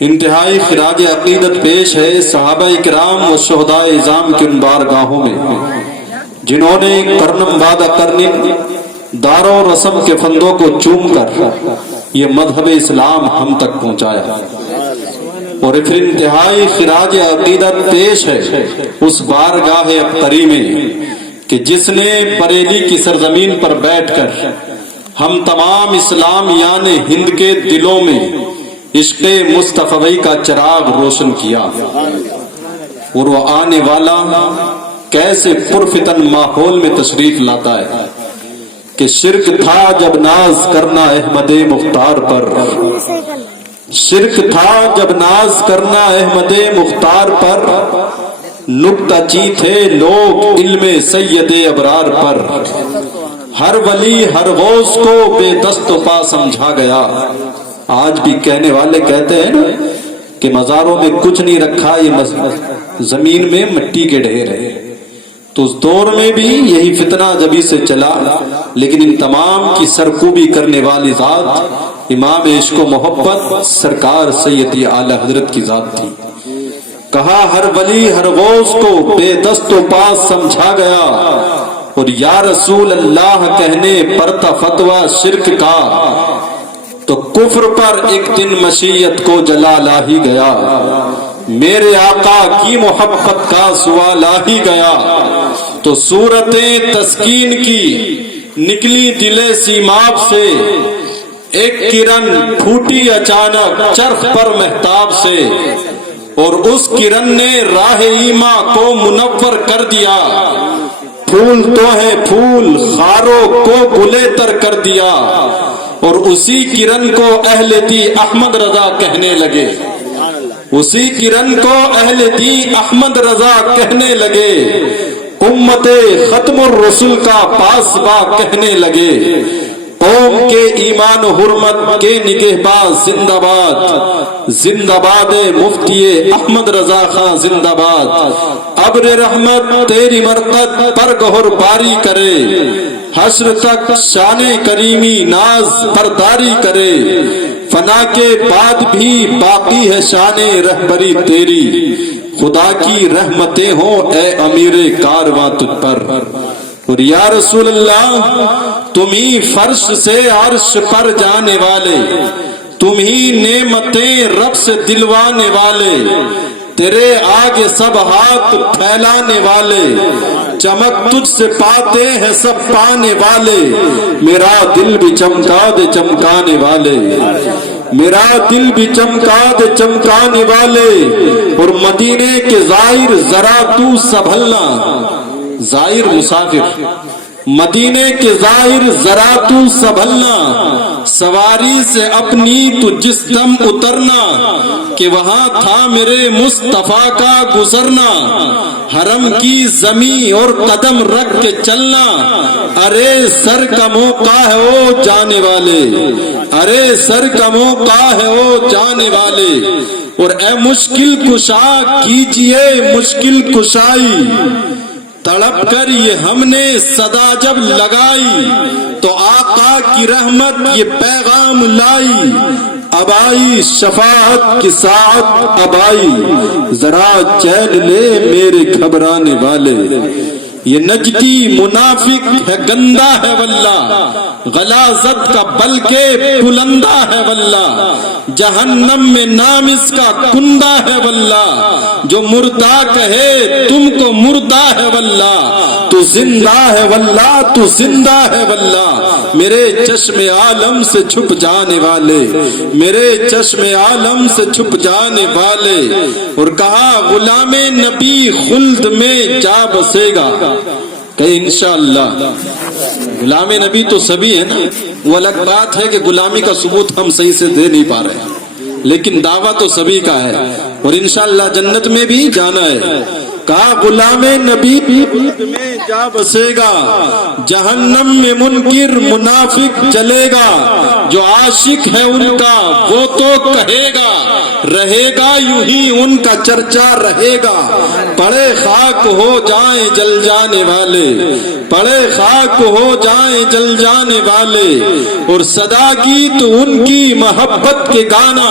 انتہائی خراج عقیدت پیش ہے صحابہ کرام و شہداء اعظام کی ان بارگاہوں میں جنہوں نے کرنم وعدہ کرنم دار و رسم کے فندوں کو چوم کر یہ مذہب اسلام ہم تک پہنچایا، اور پھر انتہائی خراج عقیدت پیش ہے اس بارگاہ ابتری میں کہ جس نے بریلی کی سرزمین پر بیٹھ کر ہم تمام اسلامیان ہند کے دلوں میں عشق مصطفی کا چراغ روشن کیا، اور وہ آنے والا کیسے پرفتن ماحول میں تشریف لاتا ہے کہ شرک تھا جب ناز کرنا احمد مختار پر، شرک تھا جب ناز کرنا احمد مختار پر، نکتہ چی تھے لوگ علم سید ابرار پر، ہر ولی ہر غوث کو بے دست و پا سمجھا گیا۔ آج بھی کہنے والے کہتے ہیں نا کہ مزاروں میں کچھ نہیں رکھا، یہ زمین میں مٹی کے ڈھیر ہے، تو اس دور میں بھی یہی فتنہ جبھی سے چلا، لیکن ان تمام کی سرکوبی کرنے والی ذات امام عشق و محبت سرکار سیدی اعلی حضرت کی ذات تھی۔ کہا ہر ولی ہر غوث کو بے دست و پا سمجھا گیا، اور یا رسول اللہ کہنے پر تھا فتویٰ شرک کا، تو کفر پر ایک دن مشیت کو جلا لا ہی گیا، میرے آقا کی محبت کا سوال آ ہی گیا، تو صورت تسکین کی نکلی دل سیماب سے، ایک کرن پھوٹی اچانک چرخ پر مہتاب سے، اور اس کرن نے راہ ایماں کو منور کر دیا، پھول تو ہے پھول خاروں کو گلے تر کر دیا، اور اسی کرن کو اہل دی احمد رضا کہنے لگے، اسی کرن کو اہل دی احمد رضا کہنے لگے، امت ختم الرسل کا پاسباں کہنے لگے، قوم کے ایمان و حرمت کے نگہباں زندہ باد، زندہ باد مفتی احمد رضا خان زندہ باد، ابر رحمت تیری مرقد پر گہر باری کرے، حشر تک شان کریمی ناز برداری کرے، فنا کے بعد بھی باقی ہے شان رہبری تیری، خدا کی رحمتیں ہوں اے امیر کارواں تجھ پر، اور یا رسول اللہ تم ہی فرش سے عرش پر جانے والے، تم ہی نعمتیں رب سے دلوانے والے، تیرے آگے سب ہاتھ پھیلانے والے، چمک تجھ سے پاتے ہیں سب پانے والے، میرا دل بھی چمکا دے چمکانے والے، میرا دل بھی چمکا دے چمکانے والے، اور مدینے کے ظاہر ذرا تو سنبھلنا، ظاہر مسافر، مدینے کے ظاہر ذرا تو سنبھلنا، سواری سے اپنی تو جس دم اترنا، کہ وہاں تھا میرے مصطفیٰ کا گزرنا، حرم کی زمین اور قدم رکھ کے چلنا، ارے سر کا موقع ہے او جانے والے، ارے سر کا موقع ہے او جانے والے، اور اے مشکل کشا کیجئے مشکل کشائی، تڑپ کر یہ ہم نے صدا جب لگائی، تو آقا کی رحمت یہ پیغام لائی، اب آئی شفاعت کی ساعت اب آئی، ذرا چین لے میرے گھبرانے والے، یہ نجدی منافق ہے گندا ہے واللہ، غلاظت کا بلکہ بلندہ ہے واللہ، جہنم میں نام اس کا کندہ ہے واللہ، جو مردہ کہے تم کو مردہ ہے واللہ، تو زندہ ہے واللہ تو زندہ ہے واللہ، میرے چشم عالم سے چھپ جانے والے، میرے چشم عالم سے چھپ جانے والے، اور کہا غلام نبی خلد میں جا بسے گا، کہ انشاءاللہ غلام نبی تو سبھی ہے نا، وہ الگ بات ہے کہ غلامی کا ثبوت ہم صحیح سے دے نہیں پا رہے ہیں، لیکن دعویٰ تو سبھی کا ہے، اور انشاءاللہ جنت میں بھی جانا ہے، کہا غلام نبی خلد میں جا بسے گا، جہنم میں منکر منافق جلے گا، جو عاشق ہے ان کا وہ تو کہے گا، رہے گا یوں ہی ان کا چرچا رہے گا، پڑے خاک ہو جائیں جل جانے والے، پڑے خاک ہو جائیں جل جانے والے، اور صدا کی تو ان کی محبت کے گانا،